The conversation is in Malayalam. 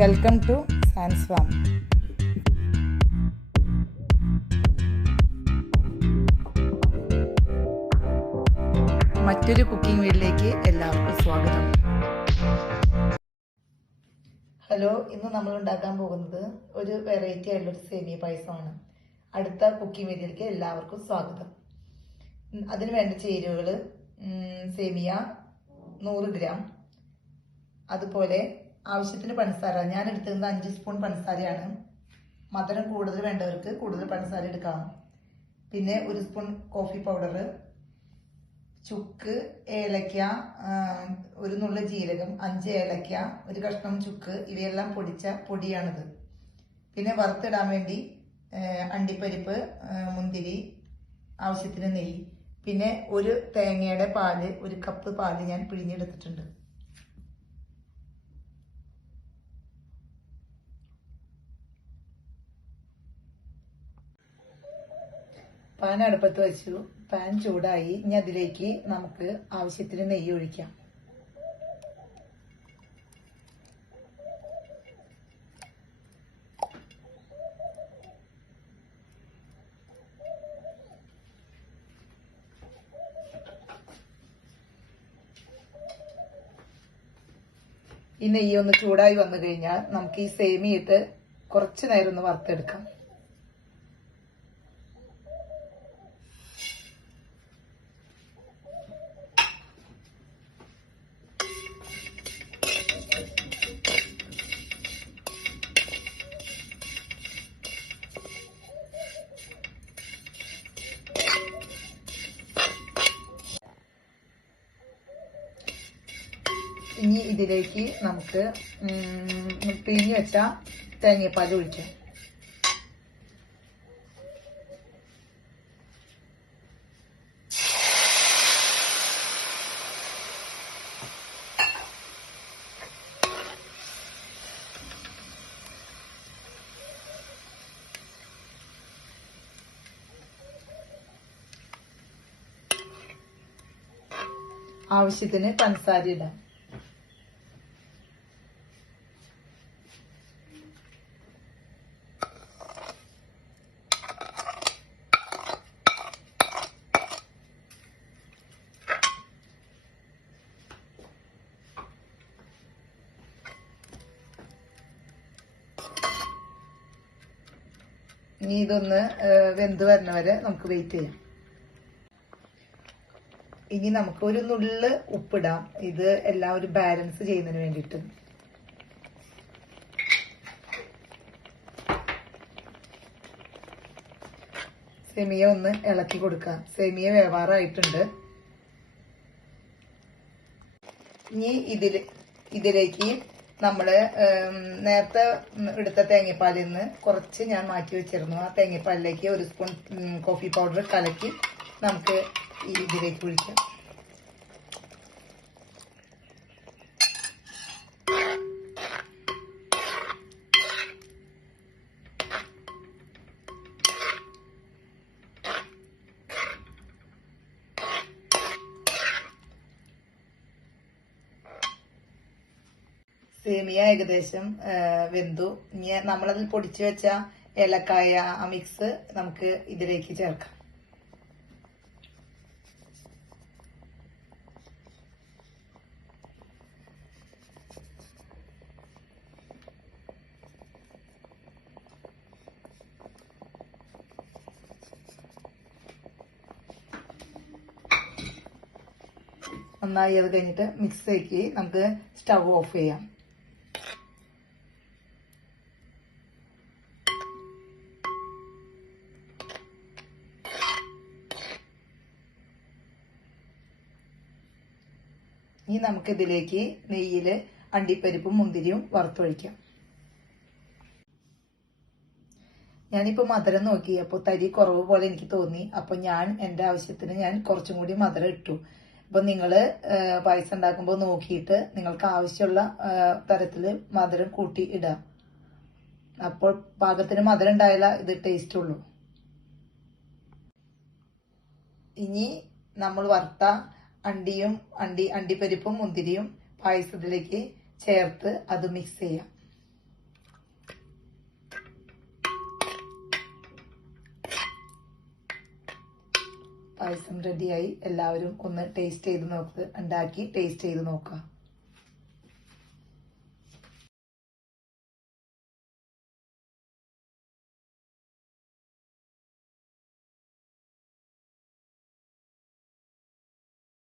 Welcome two science farm. മറ്റൊരു കുക്കിംഗ് വീഡിയോയിലേക്ക് എല്ലാവർക്കും സ്വാഗതം. ഹലോ, ഇന്ന് നമ്മൾ ഉണ്ടാക്കാൻ പോകുന്നത് ഒരു വെറൈറ്റി ആയിട്ടുള്ളൊരു സേമിയ പായസമാണ്. അടുത്ത കുക്കിംഗ് വീഡിയോയിലേക്ക് എല്ലാവർക്കും സ്വാഗതം. അതിന് വേണ്ട ചേരുവകൾ: സേമിയ 100 ഗ്രാം, അതുപോലെ ആവശ്യത്തിന് പഞ്ചസാര. ഞാൻ എടുത്തിരുന്നത് 5 സ്പൂൺ പഞ്ചസാരയാണ്. മധുരം കൂടുതൽ വേണ്ടവർക്ക് കൂടുതൽ പഞ്ചസാര എടുക്കാം. പിന്നെ 1 സ്പൂൺ കോഫി പൗഡർ, ചുക്ക്, ഏലക്ക, ഒരു നുള്ള ജീരകം, 5 ഏലക്ക, ഒരു കഷ്ണം ചുക്ക്, ഇവയെല്ലാം പൊടിച്ച പൊടിയാണിത്. പിന്നെ വറുത്തിടാൻ വേണ്ടി അണ്ടിപ്പരിപ്പ്, മുന്തിരി, ആവശ്യത്തിന് നെയ്യ്, പിന്നെ ഒരു തേങ്ങയുടെ പാല്, 1 കപ്പ് പാല് ഞാൻ പിഴിഞ്ഞെടുത്തിട്ടുണ്ട്. പാൻ അടുപ്പത്ത് വെച്ചു. പാൻ ചൂടായി. ഇനി അതിലേക്ക് നമുക്ക് ആവശ്യത്തിന് നെയ്യ് ഒഴിക്കാം. ഈ നെയ്യ് ഒന്ന് ചൂടായി വന്നു കഴിഞ്ഞാൽ നമുക്ക് ഈ സേമിയ ഇട്ട് കുറച്ചു നേരം ഒന്ന് വറുത്തെടുക്കാം. ഇനി ഇതിലേക്ക് നമുക്ക് പിഴിഞ്ഞു വെച്ച തേങ്ങാപ്പാൽ ഒഴിക്കാം. ആവശ്യത്തിന് പഞ്ചസാര ഇടാം. ഇനി ഇതൊന്ന് വെന്ത് വരുന്നവരെ നമുക്ക് വെയിറ്റ് ചെയ്യാം. ഇനി നമുക്ക് ഒരു നുള്ള് ഉപ്പിടാം. ഇത് എല്ലാം ഒരു ബാലൻസ് ചെയ്യുന്നതിന് വേണ്ടിയിട്ട്. സേമിയ ഒന്ന് ഇളക്കി കൊടുക്കാം. സേമിയ വേവാറായിട്ടുണ്ട്. ഇനി ഇതിലേക്ക് നമ്മള് നേരത്തെ എടുത്ത തേങ്ങാപ്പാലിൽ നിന്ന് കുറച്ച് ഞാൻ മാറ്റി വെച്ചിരുന്നു. ആ തേങ്ങാപ്പാലിലേക്ക് 1 സ്പൂൺ കോഫി പൗഡർ കലക്കി നമുക്ക് ഇതിലേക്ക് ഒഴിക്കാം. സേമിയ ഏകദേശം വെന്തു. ഇനി നമ്മളതിൽ പൊടിച്ചു വെച്ച ഏലക്കായ ആ മിക്സ് നമുക്ക് ഇതിലേക്ക് ചേർക്കാം. നന്നായി അത് കഴിഞ്ഞിട്ട് മിക്സ് ആക്കി നമുക്ക് സ്റ്റവ് ഓഫ് ചെയ്യാം. ഇനി നമുക്കിതിലേക്ക് നെയ്യില് അണ്ടിപ്പരിപ്പും മുന്തിരിയും വറുത്തൊഴിക്കാം. ഞാനിപ്പോ മധുരം നോക്കി. അപ്പോൾ തരി കുറവ് പോലെ എനിക്ക് തോന്നി. അപ്പൊ ഞാൻ എന്റെ ആവശ്യത്തിന് ഞാൻ കുറച്ചും കൂടി മധുരം ഇട്ടു. അപ്പൊ നിങ്ങള് പായസം ഉണ്ടാക്കുമ്പോൾ നോക്കിയിട്ട് നിങ്ങൾക്ക് ആവശ്യമുള്ള തരത്തില് മധുരം കൂട്ടി ഇടാം. അപ്പോൾ പാകത്തിന് മധുരം ഉണ്ടായാലേ ഇത് ടേസ്റ്റ് ഉള്ളൂ. ഇനി നമ്മൾ വറുത്ത അണ്ടിപ്പരിപ്പും മുന്തിരിയും പായസത്തിലേക്ക് ചേർത്ത് അത് മിക്സ് ചെയ്യാം. പായസം റെഡിയായി. എല്ലാവരും ഒന്ന് ടേസ്റ്റ് ചെയ്ത് ഉണ്ടാക്കി ടേസ്റ്റ് ചെയ്ത് നോക്കുക.